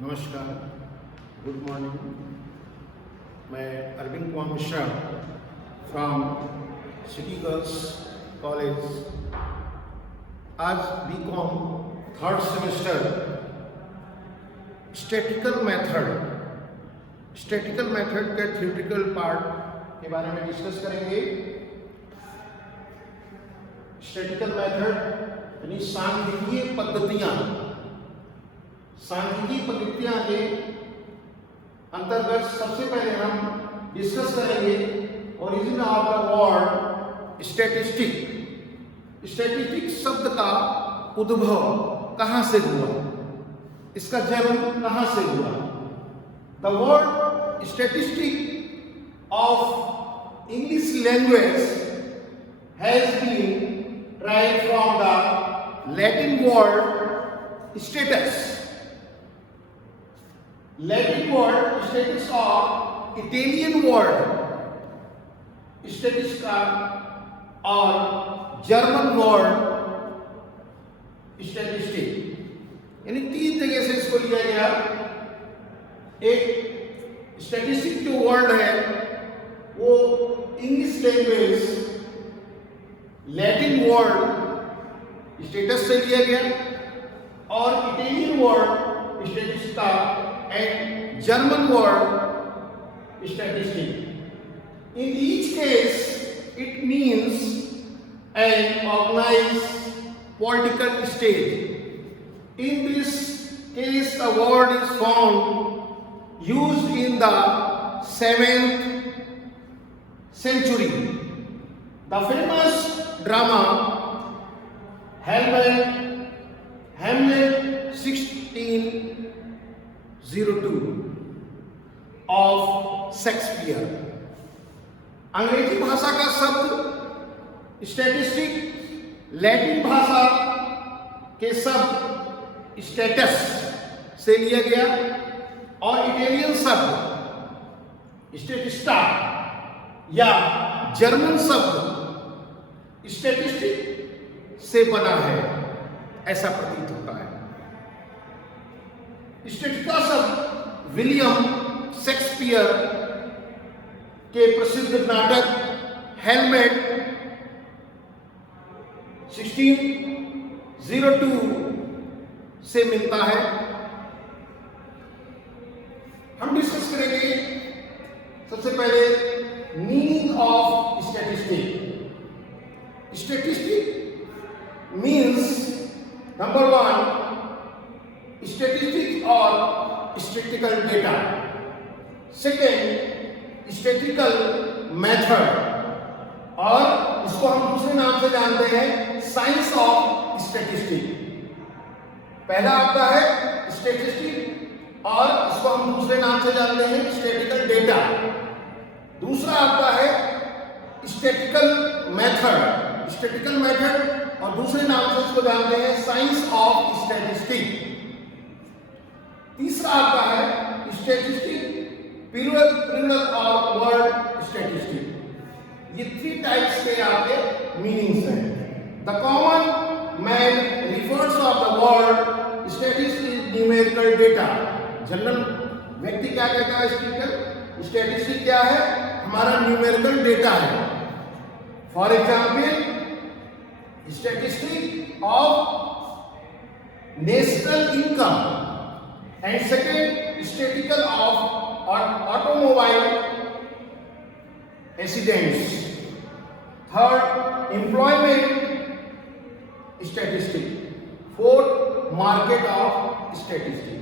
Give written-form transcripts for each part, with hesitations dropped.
नमस्कार, good morning. मैं Arvind Kumar Mishra from city girls college. आज BCom third semester statical method के थ्योरेटिकल पार्ट के बारे में डिस्कस करेंगे। स्टैटिकल मेथड यानी सांख्यिकीय पद्धतियां के अंतर्गत सबसे पहले हम डिस्कस करेंगे origin of the word statistic. Statistic शब्द का उद्भव कहां से हुआ, इसका जन्म कहां से हुआ। The word statistic of English language has been derived from the Latin word status. Latin word status or Italian word statistica और German word statistic, यानी 3 जगह से इसको लिया गया। एक स्टैटिस्टिक जो वर्ड है वो English language Latin word status से लिया गया और Italian word statistica and German word statistic. In each case it means an organised political state. In this case the word is found used in the 7th century. The famous drama Hamlet 1602 of Shakespeare. अंग्रेजी भाषा का शब्द statistic Latin भाषा के शब्द status से लिया गया और इटालियन शब्द स्टैटिस्टा या जर्मन शब्द स्टैटिस्टिक से बना है, ऐसा प्रतीत होता है। स्टैटिस्टिका शब्द विलियम शेक्सपियर के प्रसिद्ध नाटक हैमलेट 1602 से मिलता है। हम डिस्कस करेंगे सबसे पहले meaning of statistic. Statistic means number 1 statistics or statistical data, second statistical method और इसको हम दूसरे नाम से जानते हैं साइंस ऑफ स्टैटिस्टिक। पहला आपका है स्टैटिस्टिक और इसको हम दूसरे नाम से जानते हैं स्टैटिस्टिकल डेटा। दूसरा आपका है स्टैटिस्टिकल मेथड और दूसरे नाम से इसको जानते हैं साइंस ऑफ स्टैटिस्टिक। तीसरा आपका है स्टैटिस्टिक प्लूरल और वर्ड स्टैटिस्टिक। ये 3 टाइप्स के आपके मीनिंग्स हैं। The common man refers of the word statistic numerical data. जनरल व्यक्ति क्या कहता है स्टैटिस्टिक क्या है, हमारा न्यूमेरिकल डेटा है। For example statistic of national income and second statistical of automobile accidents, third employment statistic, fourth market of statistic.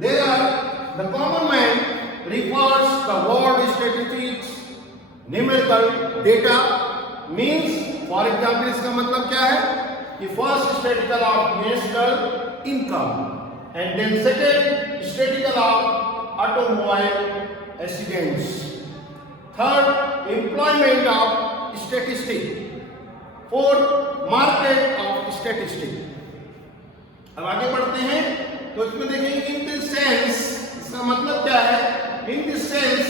There are the common man refers the word statistics numerical data means, for example इसका मतलब क्या है कि first statistical of national income and then second statistical of automobile accidents, third employment of statistic, fourth market of statistic। अब आगे बढ़ते हैं तो इसमें देखेंगे in this sense, इसका मतलब क्या है। In this sense,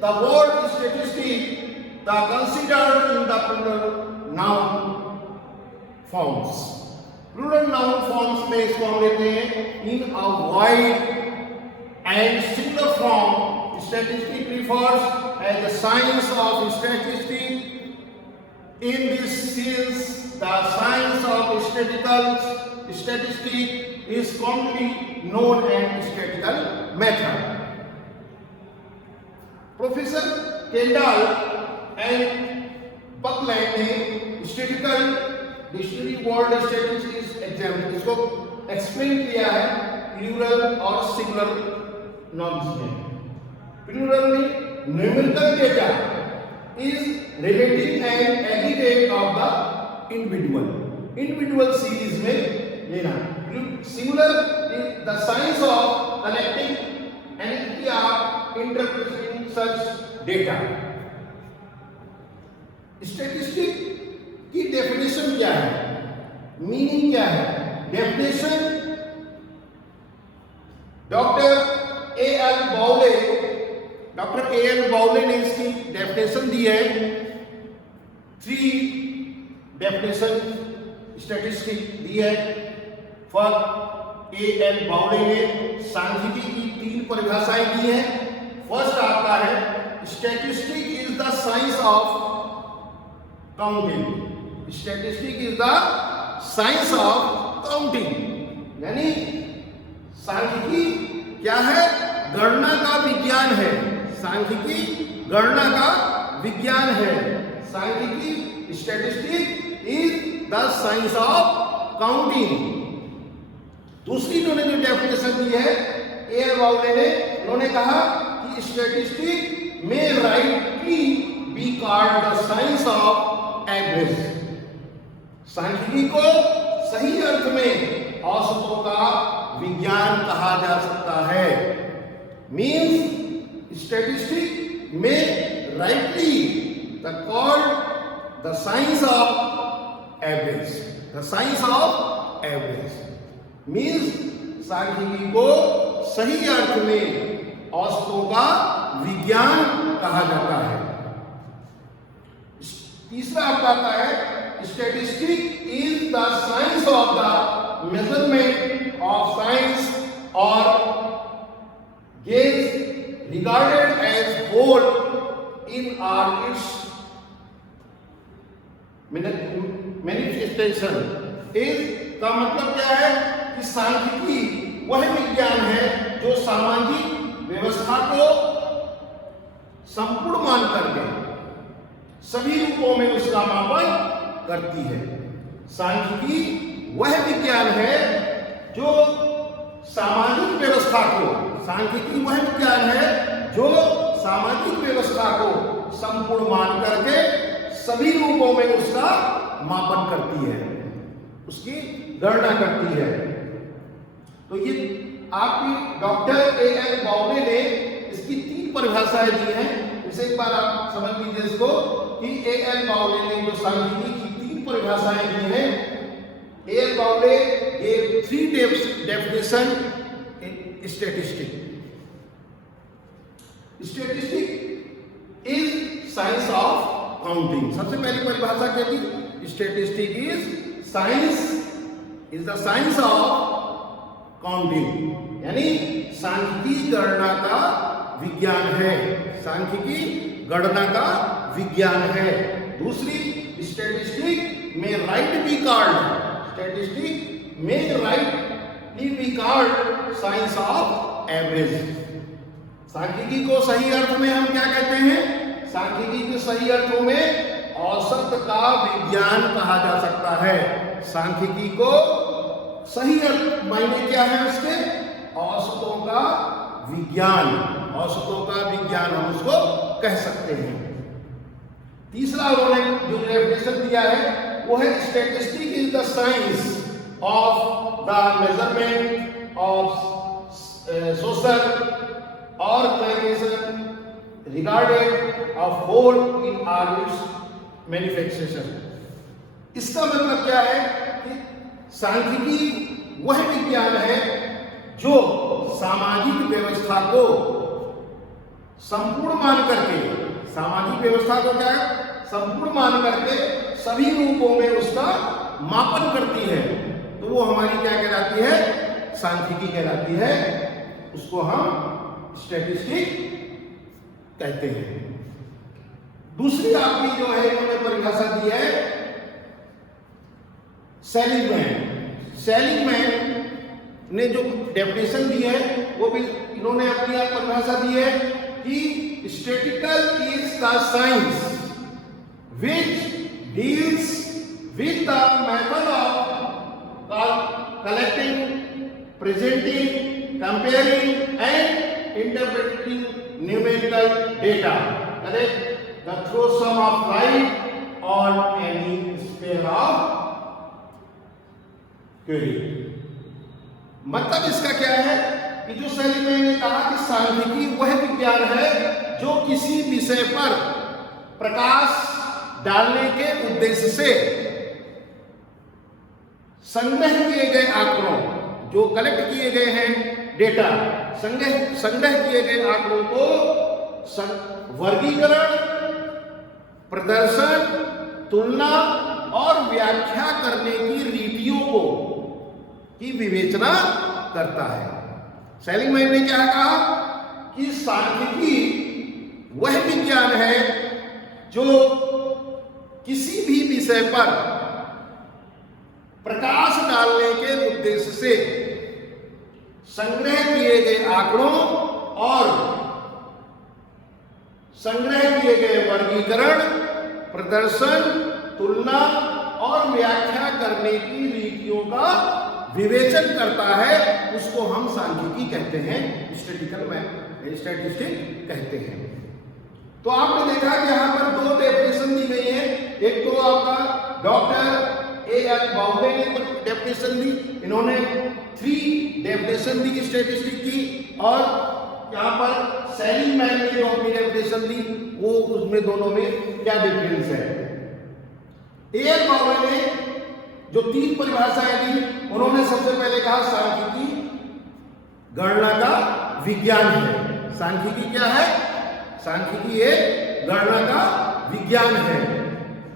the word statistic the considered in the plural noun forms. Plural noun forms में इसको हम लेते हैं in a wide and singular form statistic refers as the science of statistics. In this sense, the science of statistics is commonly known as statistical method. Professor Kendall and Buckland ने statistical dictionary word statistics example इसको explain किया है plural और singular nouns में. Plural में numerical data is relating and aggregate of the individual series में लेना. Singular is the science of collecting and interpreting such data. Statistic की definition क्या है, मीनिंग क्या है? डेफिनेशन डॉक्टर ए एल बाउले ने इसकी डेफिनेशन दी है. 3 डेफिनेशन स्टैटिस्टिक दी है. फर्स्ट ए एल बाउले ने सांख्यिकी की 3 परिभाषाएं दी हैं. फर्स्ट आपका है statistic is the science of counting. Statistic is the science of counting, यानी सांख्यिकी क्या है? गणना का विज्ञान है. सांख्यिकी गणना का विज्ञान है. सांख्यिकी statistic is the science of counting. दूसरी इन्होंने जो डेफिनेशन दी है ए बाउले ने, उन्होंने कहा कि statistic may rightly be called the science of average. सांख्यिकी को सही अर्थ में औसतों का विज्ञान कहा जा सकता है. Means statistic may rightly the called the science of average. The science of average means सांख्यिकी को सही अर्थ में औसतों का विज्ञान कहा जाता है. तीसरा आपका आता है statistic is the science of the measurement of science और gauge regarded as whole in are its manifestation. Is का मतलब क्या है कि सांख्यिकी वह विज्ञान है जो सामाजिक व्यवस्था को संपूर्ण मान करके सभी रूपों में उसका मापन करती है. सांख्यिकी वह विज्ञान है जो सामाजिक व्यवस्था को, सांख्यिकी वह विज्ञान है जो सामाजिक व्यवस्था को संपूर्ण मान करके सभी रूपों में उसका मापन करती है, उसकी गणना करती है. तो ये आपकी डॉक्टर ए एल बाउले ने इसकी 3 परिभाषाएं दी हैं. इसे एक बार आप समझ लीजिए इसको कि ए एल बाउले ने जो सांख्यिकी की 3 परिभाषाएं दी हैं. ए एल बाउले gave 3 definition in statistics. Statistics is science of counting. सबसे पहली परिभाषा क्या थी? Statistics is science is the science of counting, यानी सांख्यिकी गणना का विज्ञान है. सांख्यिकी गणना का विज्ञान है. दूसरी स्टैटिस्टिक में राइट बी कॉल्ड, स्टैटिस्टिक में right be called science of average. सांख्यिकी को सही अर्थ में हम क्या कहते हैं? सांख्यिकी के सही अर्थों में औसत का विज्ञान कहा जा सकता है. सांख्यिकी को सही अर्थ मायने क्या है उसके? औसतों का विज्ञान. औसतों का विज्ञान हम उसको कह सकते हैं. तीसरा उन्होंने जो डेफिनेशन दिया है वो है statistic is the science of the measurement of social organisation regarded of whole in are its manifestation. इसका मतलब क्या है कि सांख्यिकी वह विज्ञान है जो सामाजिक व्यवस्था को संपूर्ण मान करके, सामाजिक व्यवस्था को क्या है? संपूर्ण मान करके सभी रूपों में उसका मापन करती है. तो वो हमारी क्या कहलाती है? सांख्यिकी कहलाती है. उसको हम स्टैटिस्टिक कहते हैं। दूसरी आपकी जो है इन्होंने परिभाषा दी है सेलिगमैन। सेलिगमैन ने जो डेफिनेशन दी है वो भी इन्होंने अपनी परिभाषा दी है कि statistical is the science which deals with the method of collecting, presenting, comparing and interpreting numerical data. Correct? The through sum of light on any sphere of query. मतलब इसका क्या है कि जो सेलिगमैन ने कहा कि सांख्यिकी वह विज्ञान है जो किसी विषय पर प्रकाश डालने के उद्देश्य से संग्रह किए गए आंकड़ों, जो कलेक्ट किए गए हैं डेटा, संग्रह किए गए आंकड़ों को वर्गीकरण, प्रदर्शन, तुलना और व्याख्या करने की रीतियों को की विवेचना करता है। सेलिगमैन ने क्या कहा कि सांख्यिकी वह विज्ञान है जो किसी भी विषय पर प्रकाश डालने के उद्देश्य से संग्रह किए गए आंकड़ों और संग्रह किए गए वर्गीकरण, प्रदर्शन, तुलना और व्याख्या करने की रीतियों का विवेचन करता है, उसको हम सांख्यिकी कहते हैं, स्टैटिस्टिक कहते हैं। तो आपने देखा कि यहां पर दो डेफिनेशन दी गई है। एक तो आपका डॉक्टर ए.एल. बाउले ने डेफिनेशन दी, इन्होंने 3 डेफिनेशन दी स्टैटिस्टिक की, और यहां पर सेलिगमैन ने जो अपनी डेफिनेशन दी वो उसमें दोनों में क्या डिफरेंस है। ए.एल. बाउले ने जो 3 परिभाषाएं दी, उन्होंने सबसे पहले कहा सांख्यिकी गणना का विज्ञान है। सांख्यिकी क्या है? सांख्यिकी एक गणना का विज्ञान है।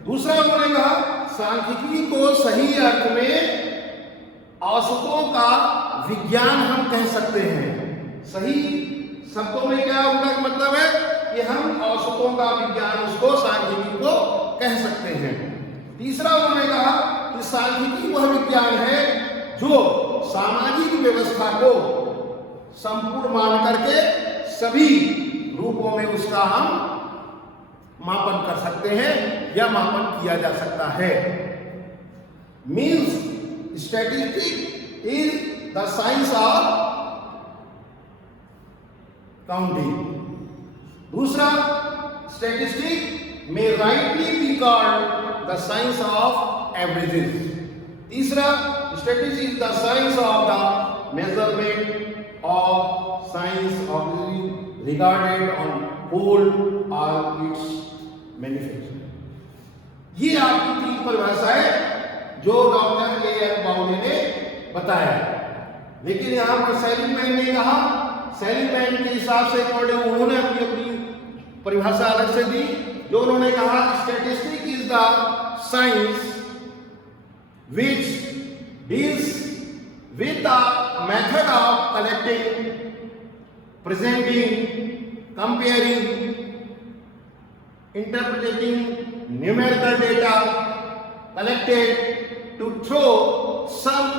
दूसरा उन्होंने कहा सांख्यिकी को सही अर्थ में औसतों का विज्ञान हम कह सकते हैं। सही शब्दों में क्या उनका मतलब है कि हम औसतों का विज्ञान उसको सांख्यिकी को कह सकते हैं। तीसरा उन्होंने कहा कि सांख्यिकी वह विज्ञान है जो सामाजिक व्यवस्था को संपूर्ण मान करके सभी रूपों में उसका हम मापन कर सकते हैं या मापन किया जा सकता है। Means statistic is the science of counting. दूसरा, statistic may rightly be called the science of averages. तीसरा, statistics is the science of the measurement of science of regarded on whole or its manufacture। ये आपकी 3 परिभाषाएं जो doctor AL. बाउले ने बताया। लेकिन यहां पर सेलिगमैन ने कहा, सेलिगमैन के हिसाब से अकॉर्डिंग उन्होंने अपनी परिभाषा अलग से दी, जो उन्होंने कहा statistic is the science which deals with the method of collecting, presenting, comparing, interpreting numerical data collected to throw some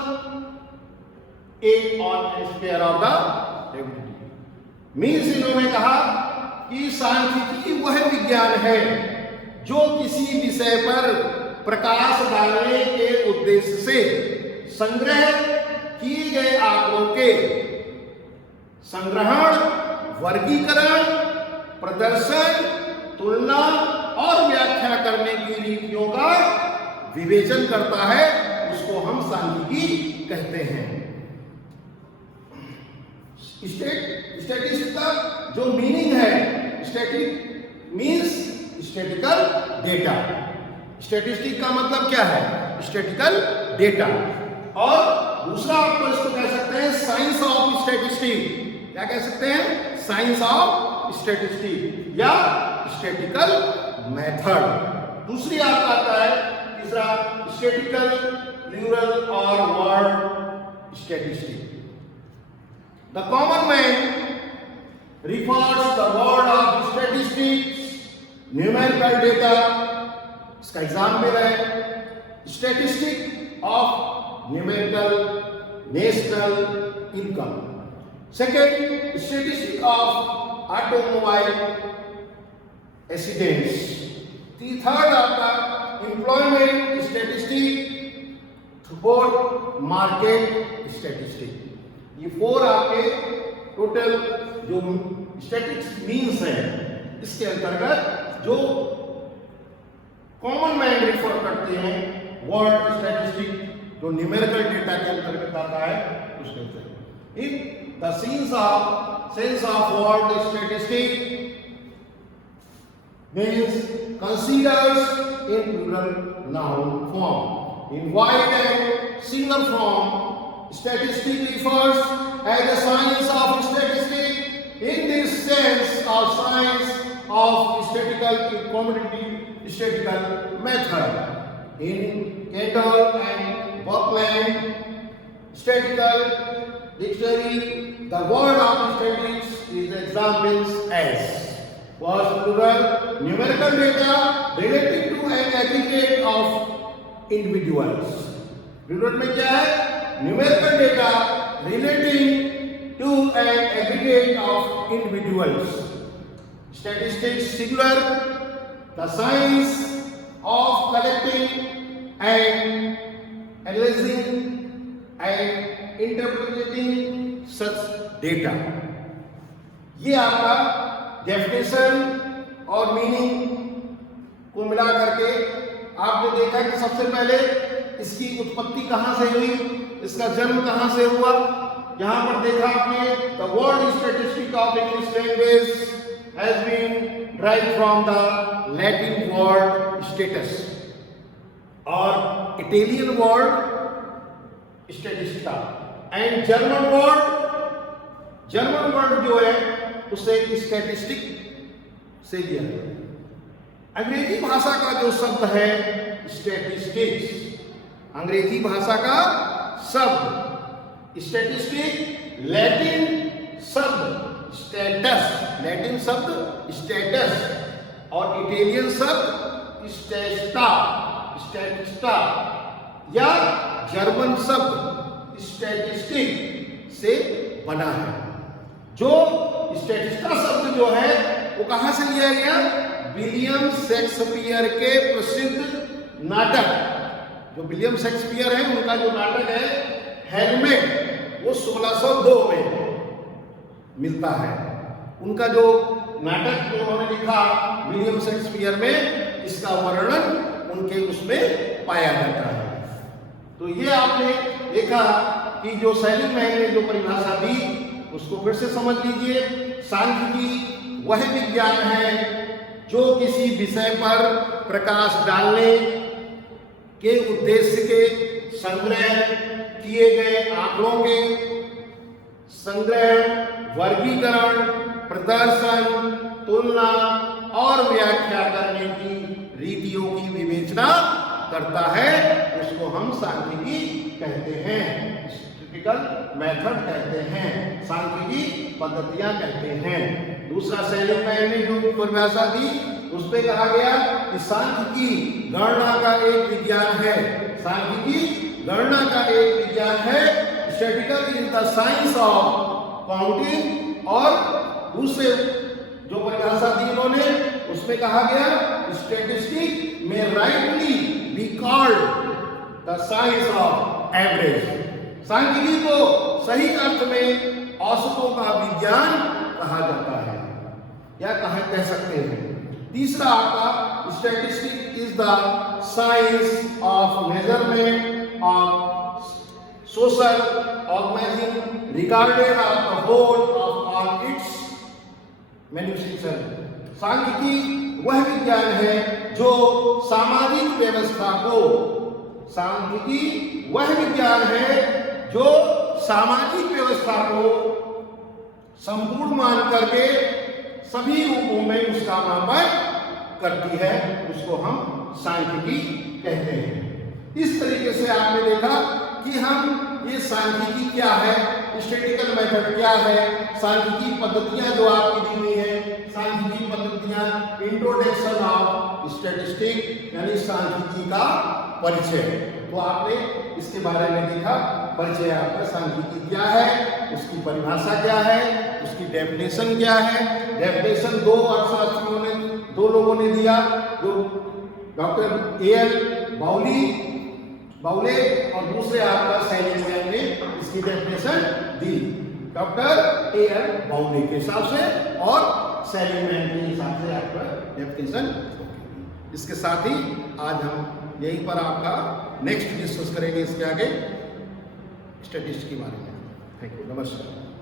on a sphere of the activity। Means इन्होंने कहा कि सांख्यिकी वह विज्ञान है जो किसी विषय पर प्रकाश डालने के उद्देश्य से संग्रह किए गए आंकड़ों के संग्रहण, वर्गीकरण, प्रदर्शन, तुलना और व्याख्या करने की रीतियों का विवेचन करता है, उसको हम सांख्यिकी कहते हैं। स्टैटिस्टिक्स का जो मीनिंग है, static means statistical data. Statistic का मतलब क्या है? Statistical data. और दूसरा आपको इसको कह सकते हैं साइंस ऑफ स्टैटिस्टिक्स। क्या कह सकते हैं? साइंस ऑफ स्टैटिस्टिक्स या स्टैटिकल मेथड। दूसरी आपका आता है तीसरा स्टैटिकल प्लूरल और word statistic. The common man refers the word of statistics, numerical data. इसका एग्जाम्पल है statistic of numerical national income. Second, statistic of automobile accidents. Third आपका employment statistic. Fourth, market statistic. ये 4 आपके total जो statistics means है, इसके अंतर्गत जो कॉमन मैन रिफर करते हैं वर्ड स्टैटिस्टिक, जो न्यूमेरिकल डेटा के अंतर्गत आता है उसके अंतर्गत. In the sense of word statistic means considers in plural noun form. In wide and single form, statistic refers as a science of statistics. In this sense, a science of statistical commodity statistical method. In Kendall and Buckland Statistical Dictionary, the word of statistics is examples as was plural numerical data relating to an aggregate of individuals. Plural में क्या है? Numerical data relating to an aggregate of individuals. Statistics singular, the science of collecting and analyzing and interpreting such data. ये आपका definition और meaning को मिला करके आपने देखा कि सबसे पहले इसकी उत्पत्ति कहां से हुई, इसका जन्म कहां से हुआ. यहां पर देखा आपने the word statistic of English language has been derived from the Latin word status और Italian word statistica and German word जो है उसे स्टैटिस्टिक से लिया गया. अंग्रेजी भाषा का जो शब्द है स्टैटिस्टिक्स, अंग्रेजी भाषा का शब्द स्टैटिस्टिक, लैटिन शब्द स्टेटस, लैटिन शब्द स्टेटस और इटालियन शब्द स्टेस्टा, स्टैटिस्टा या जर्मन शब्द स्टैटिस्टिक से बना है. जो स्टैटिस्टा शब्द जो है वो कहां से लिया गया? विलियम शेक्सपियर के प्रसिद्ध नाटक, जो विलियम शेक्सपियर है उनका जो नाटक है हैमलेट, वो 1602 में मिलता है. उनका जो नाटक उन्होंने लिखा विलियम शेक्सपियर में, इसका वर्णन उनके उसमें पाया जाता है. तो ये आपने देखा कि जो सैलिंग मैन ने जो परिभाषा दी उसको फिर से समझ लीजिए. सांख्यिकी वह विज्ञान है जो किसी विषय पर प्रकाश डालने के उद्देश्य के संग्रह किए गए आंकड़ों के संग्रह, वर्गीकरण, प्रदर्शन, तुलना और व्याख्या करने की रीतियों की विवेचना करता है. उसको हम सांख्यिकी कहते हैं, मेथड कहते हैं, सांख्यिकी पद्धतियां कहते हैं. दूसरा सैलिंग मैन ने जो परिभाषा दी उस पे कहा गया कि सांख्यिकी गणना का एक विज्ञान है. सांख्यिकी गणना का एक विज्ञान है. Statistical is the science of counting. और दूसरे जो परिभाषा दी उन्होंने उसमें कहा गया statistic may rightly be called the science of average. सांख्यिकी को सही अर्थ में औसतों का विज्ञान कहा जाता है या कह सकते हैं. तीसरा आपका statistic is the science of measurement of social organising regarded of the whole of all its manufacture. सांख्यिकी वह विज्ञान है जो सामाजिक व्यवस्था को, सांख्यिकी वह विज्ञान है जो सामाजिक व्यवस्था को संपूर्ण मान करके सभी रूपों में उसका मापन करती है. उसको हम सांख्यिकी कहते हैं. इस तरीके से आपने देखा कि हम ये सांख्यिकी क्या है स्टैटिस्टिकल मेथड क्या है, सांख्यिकी पद्धतियां जो आपकी दी हुई है, सांख्यिकी पद्धतियां, इंट्रोडक्शन ऑफ स्टैटिस्टिक यानी सांख्यिकी का परिचय। तो आपने इसके बारे में देखा, परिचय आपका सांख्यिकी क्या है, उसकी परिभाषा क्या है, उसकी डेफिनेशन क्या है। डेफिनेशन दो अर्थशास्त्रियों ने, दो लोगों ने दिया, जो डॉक्टर ए.एल. बाउले और दूसरे आपका सैलिमैन ने इसकी डेफिनेशन दी, डॉक्टर ए.एल. बाउले के हिसाब से और सैलिमैन के हिसाब से आपका डेफिनेशन। इसके साथ ही आज हम यहीं पर आपका नेक्स्ट डिस्कस करेंगे इसके आगे स्टैटिस्टिक्स के बारे में। थैंक यू, नमस्कार।